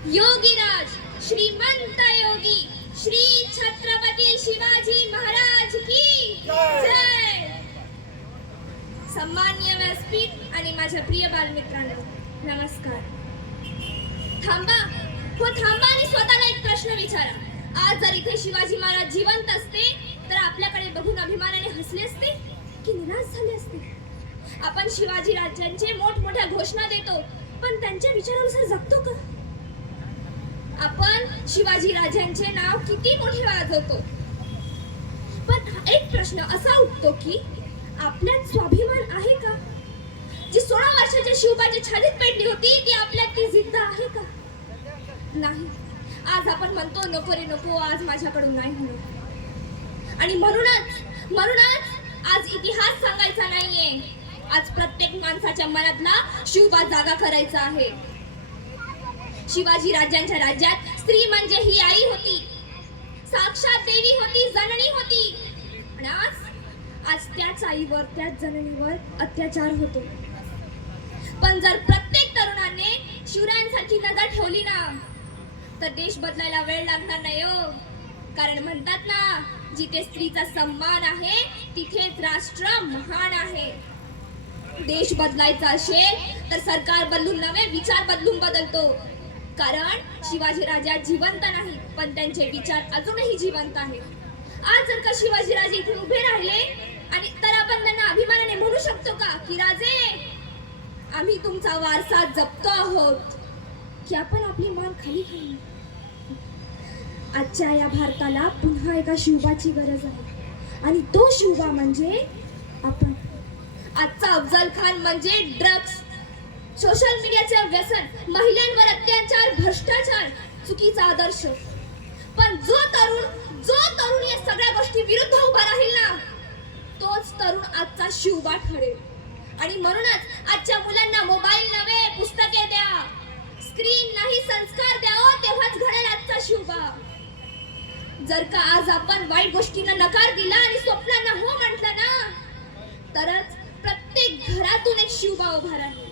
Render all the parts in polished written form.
योगीराज श्रीमंत योगी श्री छत्रपती शिवाजी महाराज की जय। सन्माननीय व्यासपीठ आणि माझ्या प्रिय बालमित्रांनो नमस्कार। थांबा आणि स्वतःला एक प्रश्न विचारा। आज जर इथे शिवाजी महाराज जिवंत असते तर आपल्याकडे बघून अभिमानाने हसले असते की निराश झाले असते? आपण शिवाजी राजांचे मोठमोठ्या घोषणा देतो पण त्यांच्या विचारानुसार जगतो का? आपण शिवाजी राजांचे नाव किती मोठे वाजवतो पण एक प्रश्न असा उठतो की आपल्यात स्वाभिमान आहे का? जी 16 वर्षाच्या शिवबाची छातीत पेटली होती ती आपल्यात ती जिद्द आहे का? नाही। आज आपण म्हणतो नको रे नको, आज माझ्याकडून नाही होणार। आणि म्हणूनच आज इतिहास सांगायचा नाहीये, आज प्रत्येक माणसाच्या मनातला शिवबा जागा करायचा आहे। शिवाजी राजांच्या राज्यात स्त्री म्हणजे ही आई होती, साक्षात देवी होती, जननी होती। आणि आज त्याच आईवर त्याच जननीवर अत्याचार होतो। पण जर प्रत्येक तरुणाने शिवरायांसारखी नजर ठेवली ना तर देश बदलायला वेळ लागणार नाही हो। कारण म्हणतात ना, जिथे स्त्रीचा सन्मान आहे तिथेच राष्ट्र महान आहे। देश बदलायचा असेल तर सरकार बदलून नव्हे, विचार बदलून बदलतो। कारण शिवाजी राजा जिवंत नाही पण त्यांचे विचार अजूनही जिवंत आहेत। आज जर का शिवाजी राजे इथे उभे राहिले आणि तर आपण त्यांना अभिमानाने म्हणू शकतो का की राजे आम्ही तुमचा वारसा जपतो आहोत, की आपण आपली मान खाली ठेवली? आजच्या या भारताला पुन्हा एका शिवबाची गरज आहे आणि तो शिवबा म्हणजे आपण। आजचा अफजल खान म्हणजे ड्रग्स, सोशल मीडियाचे व्यसन, महिलांवर अत्याचार, भ्रष्टाचार, चुकीचा आदर्श। पण जो तरुण या सगळ्या गोष्टी विरुद्ध उभा राहील ना तोच तरुण आजचा शिवबा ठरेल। आणि म्हणूनच आजच्या मुलांना मोबाईल नव्हे पुस्तके द्या, स्क्रीन नाही संस्कार द्या, तेव्हाच घडेल आजचा शिवबा। जर का आज आपण वाईट गोष्टींना नकार दिला आणि स्वप्नांना हो म्हटलं ना तरच प्रत्येक घरातून एक शिवबा उभा राहील।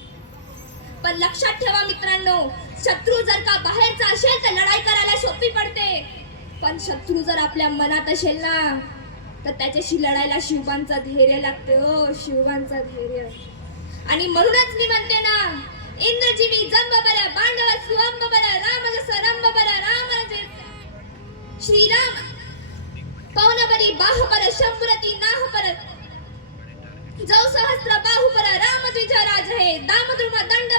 पण लक्षात ठेवा मित्रांनो, शत्रू जर का बाहेरचा असेल तर लढाई करायला सोपी पडते, पण शत्रू जर आपल्या मनात असेल ना तर त्याच्याशी लढायला शिवबांचा धैर्य लागते हो, शिवबांचा धैर्य। आणि म्हणूनच मी म्हणते ना, इंद्रजीवी जंब बल पांडव सुअंब बल राम जस रंब बल राम श्रीराम पवनबली बाहुबर शंभुरती नाहपर जौ सहस्त्र बाहुपर राम द्विज राज हे दामद्रुम दंड